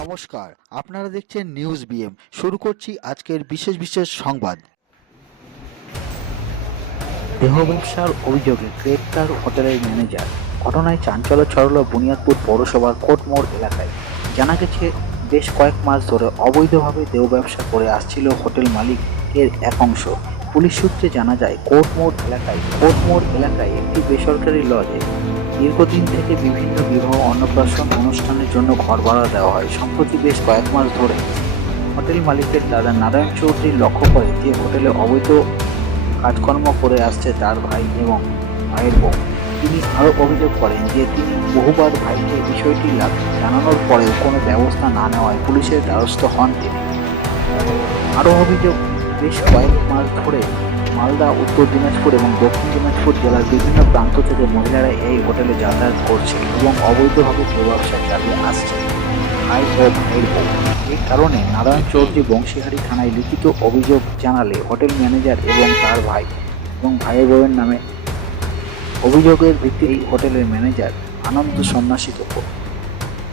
নমস্কার, আপনারা দেখছেন নিউজ বিএম। শুরু করছি আজকের বিশেষ সংবাদ। দেহ ব্যবসার অভিযোগে গ্রেপ্তার হোটেলের ম্যানেজার। ঘটনায় চাঞ্চল্য ছড়ালো বুনিয়াদপুর পৌরসভার কোটমোড় এলাকায়। জানা গেছে, বেশ কয়েক মাস ধরে অবৈধভাবে দেহ ব্যবসা করে আসছিল হোটেল মালিকের এক অংশ। পুলিশ সূত্রে জানা যায়, কোটমোড় এলাকায় একটি বেসরকারি লজে দীর্ঘদিন থেকে বিভিন্ন বিবাহ অন্নপ্রাশন অনুষ্ঠানের জন্য ঘর ভাড়া দেওয়া হয়। সম্প্রতি বেশ কয়েক মাস ধরে হোটেল মালিকের দাদা নারায়ণ চৌধুরী লক্ষ্য করে যে হোটেলে অবৈধ কাজকর্ম করে আসছে তার ভাই এবং ভাইয়ের বউ। তিনি আরও অভিযোগ করেন যে তিনি বহুবার ভাইকে বিষয়টি জানানোর পরেও কোনো ব্যবস্থা না নেওয়ায় পুলিশের দ্বারস্থ হন তিনি। আরও অভিযোগ, বেশ কয়েক মাস ধরে মালদা, উত্তর দিনাজপুর এবং দক্ষিণ দিনাজপুর জেলার বিভিন্ন প্রান্ত থেকে মহিলারা এই হোটেলে যাতায়াত করছে এবং অবৈধভাবে দেহ ব্যবসা চালিয়ে আসছে ভাই ও ভাইয়ের বউ। এই কারণে নারায়ণ চৌধুরী বংশীহারি থানায় লিখিত অভিযোগ জানালে হোটেল ম্যানেজার এবং তার ভাই এবং ভাইয়ের বউয়ের নামে অভিযোগের ভিত্তিতে হোটেলের ম্যানেজার আনন্দ সন্ন্যাসীকে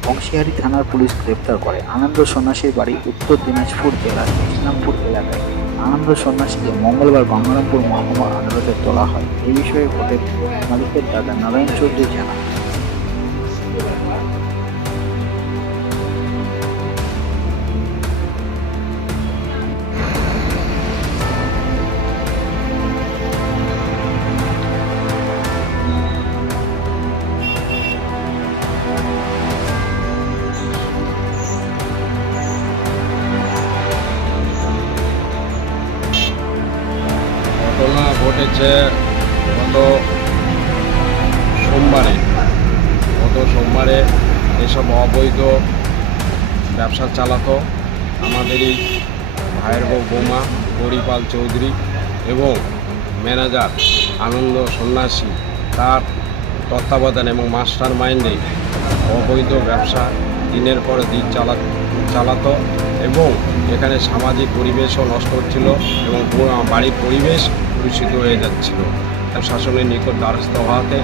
বংশীহারি থানার পুলিশ গ্রেপ্তার করে। আনন্দ সন্ন্যাসীর বাড়ি উত্তর দিনাজপুর জেলার ইসলামপুর এলাকায়। আনন্দ সন্ন্যাসীকে মঙ্গলবার গঙ্গারামপুর মহকুমা আদালতে তোলা হয়। এই বিষয়ে হোটেল মালিকের দাদা নারায়ণ চৌধুরী জানান, ঘটনা ঘটেছে গত সোমবারে এসব অবৈধ ব্যবসা চালাতো আমাদেরই ভাইয়ের বৌমা গৌরীপাল চৌধুরী এবং ম্যানেজার আনন্দ সন্ন্যাসী। তার তত্ত্বাবধানে এবং মাস্টার মাইন্ডে অবৈধ ব্যবসা দিনের পর দিন চালাতো এবং এখানে সামাজিক পরিবেশও নষ্ট হচ্ছিল এবং বাড়ির পরিবেশ দূষিত হয়ে যাচ্ছিল। শাসনের নিকট দ্বারস্থ হওয়াতে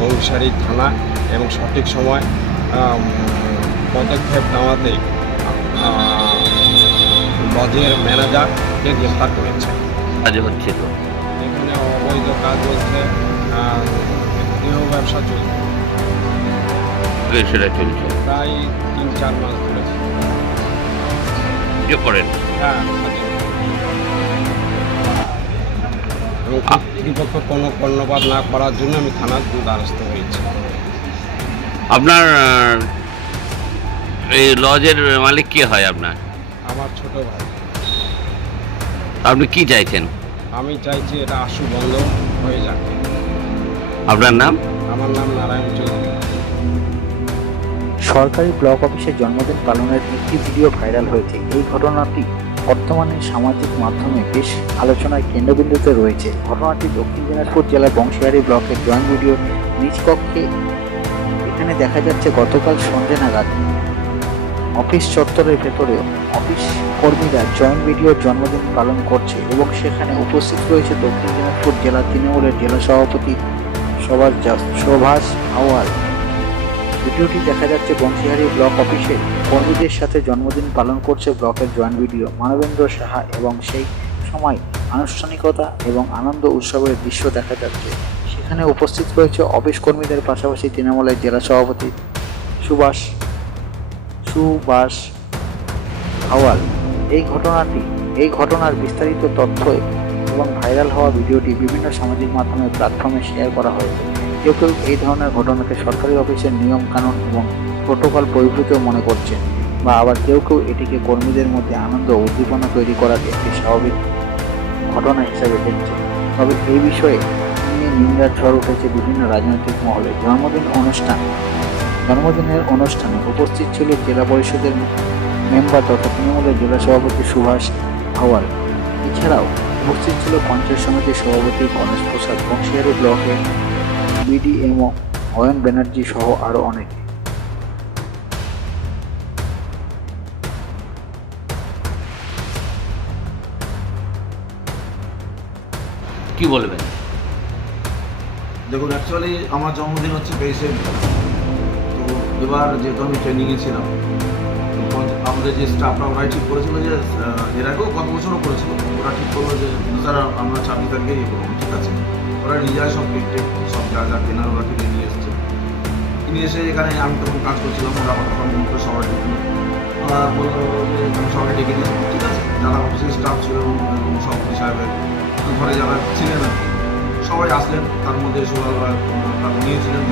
বংশীহারি থানা এবং সঠিক সময় পদক্ষেপ নেওয়াতে লজের ম্যানেজারকে গ্রেফতার করেছে। হচ্ছিল এখানে অবৈধ কাজ হচ্ছে, দেহ ব্যবসা চলছে প্রায় 3-4 মাস ধরে। করেন হ্যাঁ, এবং কর্তৃপক্ষ কোনো কর্ণপাত না করার জন্য আমি থানার দ্বারস্থ হয়েছি। আপনার এই লজের মালিক কে হয় আপনার? আমার ছোট ভাই। আপনি কি চাইছেন? আমি চাইছি এটা আশু বন্ধ হয়ে যাক। আপনার নাম? আমার নাম নারায়ণ চৌধুরী। সরকারি ব্লক অফিসে জন্মদিন পালনের একটি ভিডিও ভাইরাল হয়েছে। এই ঘটনাটি বর্তমানে সামাজিক মাধ্যমে বেশ আলোচনার কেন্দ্রবিন্দুতে রয়েছে। ঘটনাটি দক্ষিণ দিনাজপুর জেলার বংশীহারি ব্লকের জয়েন্ট ভিডিও নিজ কক্ষে। এখানে দেখা যাচ্ছে, গতকাল সন্ধ্যে নাগাদ অফিস চত্বরের ভেতরে অফিস কর্মীরা জয়েন্ট ভিডিওর জন্মদিন পালন করছে এবং সেখানে উপস্থিত রয়েছে দক্ষিণ দিনাজপুর জেলা তৃণমূলের জেলা সভাপতি সুভাষ আওয়াল। ভিডিওটি দেখা যাচ্ছে বংশীহারি ব্লক অফিসে কর্মীদের সাথে জন্মদিন পালন করছে ব্লকের জয়েন্ট ভিডিও মানবেন্দ্র সাহা এবং সেই সময় আনুষ্ঠানিকতা এবং আনন্দ উৎসবের দৃশ্য দেখা যাচ্ছে। সেখানে উপস্থিত রয়েছে অফিস কর্মীদের পাশাপাশি তৃণমূলের জেলা সভাপতি সুভাষ আওয়াল। এই ঘটনার বিস্তারিত তথ্য এবং ভাইরাল হওয়া ভিডিওটি বিভিন্ন সামাজিক মাধ্যমের প্ল্যাটফর্মে শেয়ার করা হয়েছে। কেউ এই ধরনের ঘটনাকে সরকারি অফিসের নিয়ম কানুন এবং প্রোটোকল বহির্ভূত মনে করছেন, বা আবার কেউ এটিকে কর্মীদের মধ্যে আনন্দ ও উদ্দীপনা তৈরি করার একটি স্বাভাবিক ঘটনা হিসাবে দেখছে। তবে এই বিষয়ে নিয়ে নিন্দার ঝড় উঠেছে বিভিন্ন রাজনৈতিক মহলে। জন্মদিনের অনুষ্ঠানে উপস্থিত ছিল জেলা পরিষদের মেম্বার তথা তৃণমূলের জেলা সভাপতি সুভাষ আওয়াল। এছাড়াও উপস্থিত ছিল পঞ্চায়েত সমিতির সভাপতি গণেশ প্রসাদ, বংশীহারি ব্লকের বিডিএমও অয়ন ব্যানার্জি সহ আরো অনেকে। কি বলবেন? দেখুন, অ্যাকচুয়ালি আমার জন্মদিন হচ্ছে 23শে মে। তো এবার যেহেতু আমি ট্রেনিংয়ে ছিলাম, তো আমাদের যে স্টাফরা ওরাই ঠিক করেছিল যে এর আগেও গত বছরও করেছিল, ওরা ঠিক করলো যে স্যার আমরা 26 তারিখে ইয়ে করবো, ঠিক আছে। ওরা নিজেরাই সব কেক টেক সব যা যা কেনার ওরা কিনে নিয়ে এসছে। কিনে এসে এখানে আমি তখন কাজ করছিলাম, ওরা কথা মনে করে সবাই ডেকে নিয়ে ওরা বললো যে আমি সবাই ডেকে নিয়েছি, ঠিক আছে। যারা অফিসের স্টাফ ছিল এবং সভাপতি সাহেবের ঘরে যারা ছিলেন আর কি, সবাই আসলেন। তার মধ্যে সোহাল নিয়েছিলেন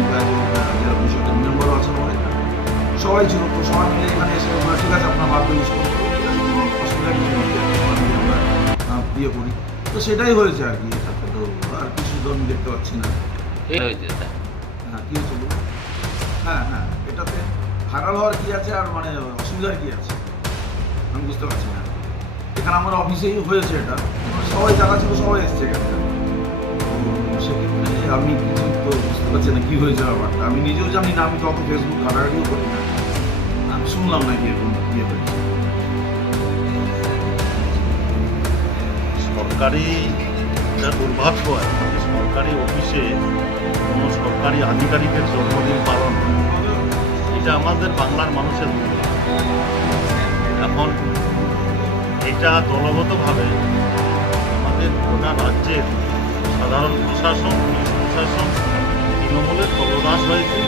যারা বিষয়টা মেম্বারও আছেন অনেক, সবাই ছিল। তো সবাই মিলে এখানে এসে আমরা ঠিক আছে আপনার বার্থডে ইউজ করবো, ঠিক আছে, কোনো অসুবিধা কিছু নেই, সবাই মিলে আমরা বিয়ে করি। তো সেটাই হয়েছে আর কি, এটাতে তো আর কিছু তো আমি দেখতে পাচ্ছি না। এই হয়েছে স্যার। হ্যাঁ, কী হয়েছে বলুন? হ্যাঁ হ্যাঁ, এটাতে ভাইরাল হওয়ার কী আছে আর মানে অসুবিধার কী আছে আমি বুঝতে পারছি না। এখানে আমার অফিসেই হয়েছে এটা, সবাই যারা ছিল সবাই এসছে এখানে। তো সেক্ষেত্রে আমি কিছু তো বুঝতে পারছি না কী হয়েছে ব্যাপারটা। আমি নিজেও জানি না, আমি তত ফেসবুক ঘাটাঘাটিও করি না, আমি শুনলাম না কি এরকম ইয়ে হয়েছে। সরকারি যা দুর্ভাগ্য হয় যে সরকারি অফিসে কোনো সরকারি আধিকারিকের জন্মদিন পালন হয়, এটা আমাদের বাংলার মানুষের দুর্ভাগ্য। এখন এটা দলগতভাবে আমাদের গোটা রাজ্যের সাধারণ প্রশাসন, পুলিশ প্রশাসন তৃণমূলের দলদাস হয়েছে।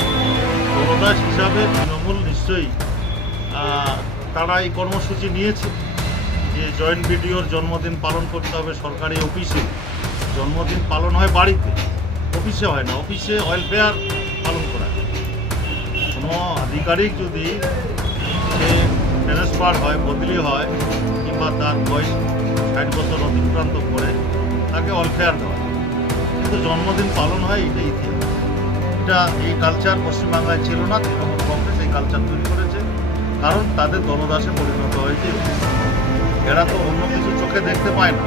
দলদাস হিসাবে তৃণমূল নিশ্চয়ই তারা এই কর্মসূচি নিয়েছে যে জয়েন্ট বিডিওর জন্মদিন পালন করতে হবে সরকারি অফিসে। জন্মদিন পালন হয় বাড়িতে, অফিসে হয় না। অফিসে ওয়েলফেয়ার পালন করা হয়। কোনো আধিকারিক যদি সে ট্রান্সফার হয়, বদলি হয়, কিংবা তার বয়স 60 বছর অতিক্রান্ত করে, তাকে ওয়েলফেয়ার দেওয়া হয়। কিন্তু জন্মদিন পালন হয়, এটা ইতিহাস। এটা এই কালচার পশ্চিমবাংলায় ছিল না। তৃণমূল কংগ্রেস এই কালচার তৈরি করেছে, কারণ তাদের দলদাসে পরিণত হয়েছে। এরা তো অন্য কিছু চোখে দেখতে পায় না,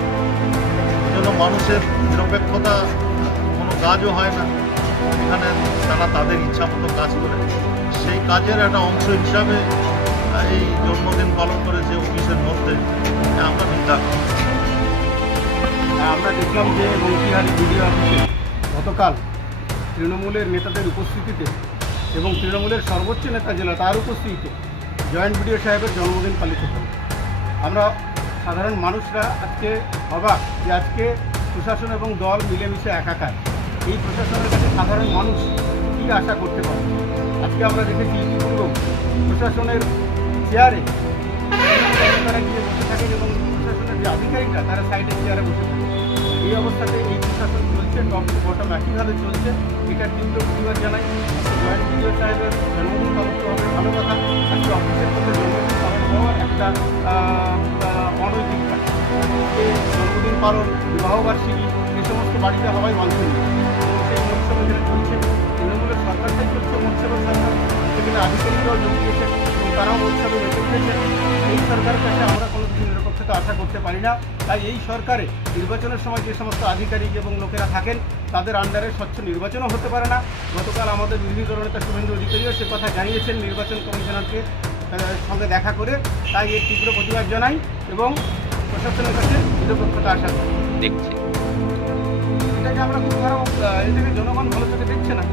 জন্য মানুষের নিরপেক্ষতা কোনো কাজও হয় না এখানে। তারা তাদের ইচ্ছা মতো কাজ করে, সেই কাজের একটা অংশ হিসাবে এই জন্মদিন পালন করেছে অফিসের মধ্যে। আমরা নিন্দা করি। আমরা দেখলাম যে বংশীহারি বিডিও অফিসে গতকাল তৃণমূলের নেতাদের উপস্থিতিতে এবং তৃণমূলের সর্বোচ্চ নেতা জেলা তার উপস্থিতিতে জয়েন্ট বিডিও সাহেবের জন্মদিন পালিত হল। আমরা সাধারণ মানুষরা আজকে অবাক যে আজকে প্রশাসন এবং দল মিলেমিশে একাকার। এই প্রশাসনের কাছে সাধারণ মানুষ কী আশা করতে পারে? আজকে আমরা দেখেছি ইতিপূর্বেও প্রশাসনের চেয়ারে তারা গিয়ে বসে থাকেন এবং প্রশাসনের যে আধিকারিকরা তারা সাইডের চেয়ারে বসে থাকে। এই অবস্থাতে এই প্রশাসন চলছে, টপ টু বটম একইভাবে চলছে। এটা তীব্র প্রতিবাদ জানাই। জয়েন্ট বিডিও সাহেবের জন্মদিন পালন হবে, ভালো কথা। আজকে অফিসের মধ্যে জন্মদিন পালন হওয়ার একটা অনৈতিক কাজ। এই জন্মদিন পালন, বিবাহবার্ষিকী এই সমস্ত বাড়িতে হওয়াই বাঞ্ছনীয়। সেই মৎস্য যেটা চলছে, তৃণমূলের সরকারটাই চলছে মৎস্যের সরকার, সেখানে আধিকারিকরাও যোগ দিয়েছেন এবং তারাও মৎস্যে যোগ দিয়েছেন। এই সরকারের কাছে আমরা কোনো কিছু নিরপেক্ষতা আশা করতে পারি না। তাই এই সরকারে নির্বাচনের সময় যে সমস্ত আধিকারিক এবং লোকেরা থাকেন তাদের আন্ডারে স্বচ্ছ নির্বাচনও হতে পারে না। গতকাল আমাদের বিরোধী দলনেতা শুভেন্দু অধিকারীও সে কথা জানিয়েছেন নির্বাচন কমিশনারকে সঙ্গে দেখা করে। তাই এর তীব্র প্রতিবাদ জানাই এবং প্রশাসনের কাছে নিরপেক্ষতা আশা করি। দেখছি এটাকে আমরা খুব খারাপ, এটাকে জনগণ ভালো চোখে দেখছে না।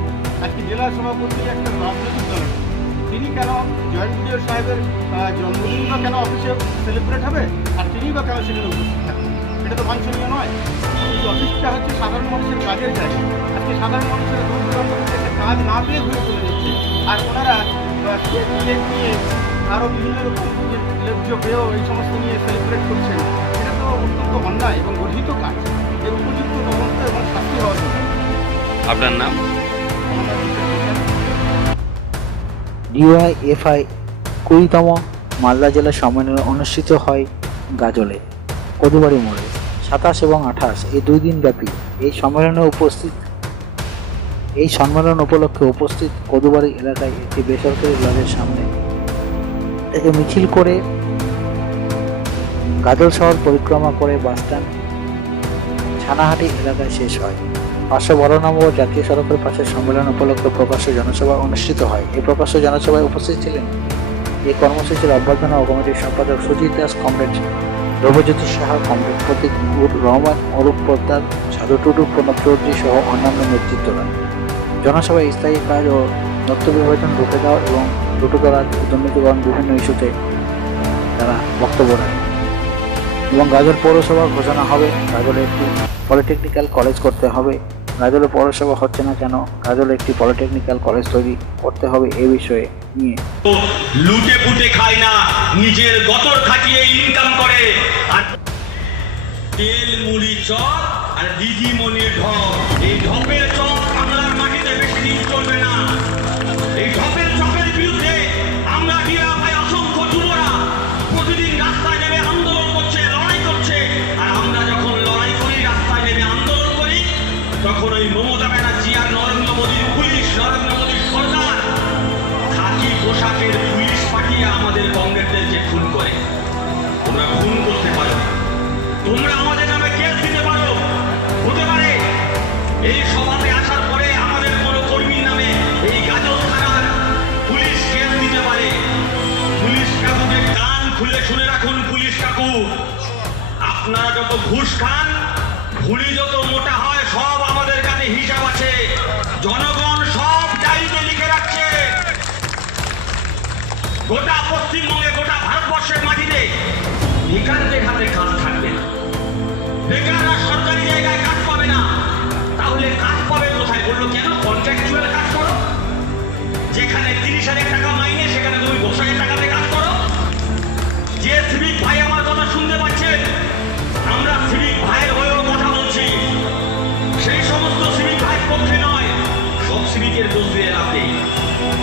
আজকে জেলা সভাপতি একটা রাজনৈতিক দল, তিনি কেন জয়েন্ট বিডিও সাহেবের জন্মদিন বা কেন অফিসে সেলিব্রেট হবে আর তিনি বা কেন সেখানে উপস্থিত থাকবেন? এটা তো বাঞ্ছনীয় নয়। এই অফিসটা হচ্ছে সাধারণ মানুষের কাজের জায়গা। আজকে সাধারণ মানুষের দূর দূরান্ত থেকে কাজ না পেয়ে ঘুরে চলে যাচ্ছে, আর ওনারা কেক নিয়ে আরও বিভিন্ন রকম লেজ্জ পেয়েও এই সমস্ত নিয়ে সেলিব্রেট করছেন। এটা তো অত্যন্ত অন্যায় এবং গর্হিত কাজ। এর উপযুক্ত তদন্ত এবং শাস্তি হওয়া দরকার। আপনার নাম? ডিওয়াইএফআই 20তম মালদা জেলা সম্মেলন অনুষ্ঠিত হয় গাজলে কদুবাড়ি মোড়ে 27 এবং 28 এই 2 দিন ব্যাপী। এই সম্মেলন উপলক্ষে উপস্থিত কদুবাড়ি এলাকায় একটি বেসরকারি লজের সামনে থেকে মিছিল করে গাজল শহর পরিক্রমা করে বাসস্ট্যান্ড ছানাহাটি এলাকায় শেষ হয়। 512 নম্বর জাতীয় সড়কের পাশে সম্মেলন উপলক্ষে প্রকাশ্য জনসভা অনুষ্ঠিত হয়। এই প্রকাশ্য জনসভায় উপস্থিত ছিলেন এই কর্মসূচির অভ্যর্থনা ও কমিটির সম্পাদক সুজিত দাস, কমরেড ধ্রুবজ্যোতি সাহা, কমরেড প্রতীক রহমান, অরূপ পোদ্দার, সাধু টুডু, প্রণব চৌধুরী সহ অন্যান্য নেতৃত্বরা। জনসভায় স্থায়ী কাজ ও তথ্য বিভাজন রুখে দেওয়া এবং দুটো দলার দুর্নীতিকরণ বিভিন্ন ইস্যুতে তারা বক্তব্য রাখেন এবং গাজল পৌরসভা ঘোষণা হবে, গাজলে একটি পলিটেকনিক্যাল কলেজ করতে হবে। গাজলে পৌরসভা হচ্ছে না কেন, গাজলে একটি পলিটেকনিক্যাল কলেজ তৈরি করতে হবে, এই বিষয়ে নিয়ে লুটে পুটে খায় না, নিজের গতর খাটিয়ে ইনকাম করে। আর তেল মুড়ি চপ আর দিদিমণির ঢপ, এই ঢপের চপ বাংলার মাটিতে বেশি দিন চলবে না। এই ঢপের চপের বিরুদ্ধে আমরা ডিআরআই অসংখ্য যুবরা প্রতিদিন রাস্তায় নেমে আন্দোলন করছে, লড়াই করছে। আর আমরা যখন লড়াই করি, রাস্তায় নেমে আন্দোলন করি, তখন ওই মমতা ব্যানার্জি আর নরেন্দ্র মোদীর পুলিশ, নরেন্দ্র মোদীর সরকার খাকি পোশাকের পুলিশ পাঠিয়ে আমাদের কংগ্রেসদেরকে খুন করে। তোমরা খুন করতে পারো, তোমরা আমাদের নামে কেস দিতে পারো, হতে পারে এই সভাতে আসার পরে আমাদের কোনো কর্মীর নামে এই গাজল থানার পুলিশ কেস দিতে পারে। পুলিশ কাকুকে কান খুলে শুনে রাখুন, পুলিশ কাকু, আপনারা যত ঘুষ খান, ভুলি যত মোটা হয়, সব আমাদের কাছে হিসাব আছে। জনগণ সব ডায়েরিতে লিখে রাখছে। গোটা পশ্চিমবঙ্গে, গোটা ভারতবর্ষের মাটিতে বেকারদের হাতে কাজ থাকবে না, বেকাররা সরকারি জায়গায় কাজ পাবে না। তাহলে কাজ পাবে কোথায়? বললো কেন কন্ট্রাকচুয়াল কাজ করো, যেখানে 30,000 টাকা মাইনে সেখানে তুমি 10,000 টাকাতে কাজ করো। যে সিভিক ভাই আমার কথা শুনতে পাচ্ছেন, আমরা সিভিক ভাইয়ের হয়েও কথা বলছি। সেই সমস্ত সিভিক ভাইয়ের পক্ষে নয়, সব সিভিকের দোষ দিয়ে লাভ নেই।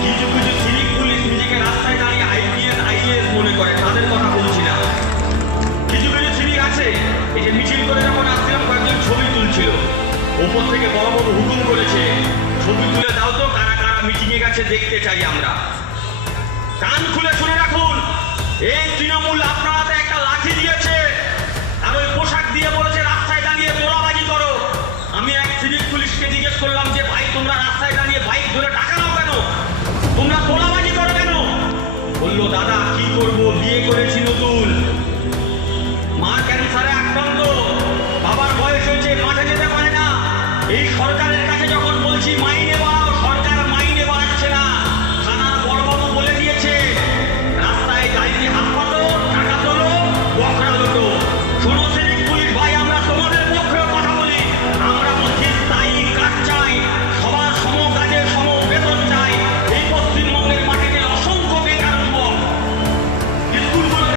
কিছু কিছু সিভিক পুলিশ নিজেকে রাস্তায় দাঁড়িয়ে আইপিএস আইএএস মনে করে, তাদের কথা বলছি না। কিছু কিছু সিভিক আছে, এই যে মিছিল করে যখন আসছিলাম, কয়েকজন ছবি তুলছিল, ওপর থেকে বড় বড় হুকুম করেছে, ছবি তুলে দাও তো, কারা কারা মিটিং এ গেছে দেখতে চাই আমরা। কান খুলে শুনে রাখুন, এই তৃণমূল আপনারা একটা লাঠি দিয়েছে আর ওই পোশাক দিয়ে বলেছে রাস্তায় দাঁড়িয়ে তোলাবাজি করো। আমি এক সিভিক পুলিশকে জিজ্ঞেস করলাম যে ভাই, তোমরা রাস্তায় দাঁড়িয়ে বাইক ধরে টাকা নাও কেন, তোমরা তোলাবাজি করো কেন? বললো দাদা কি করবো, বিয়ে করেছি নতুন,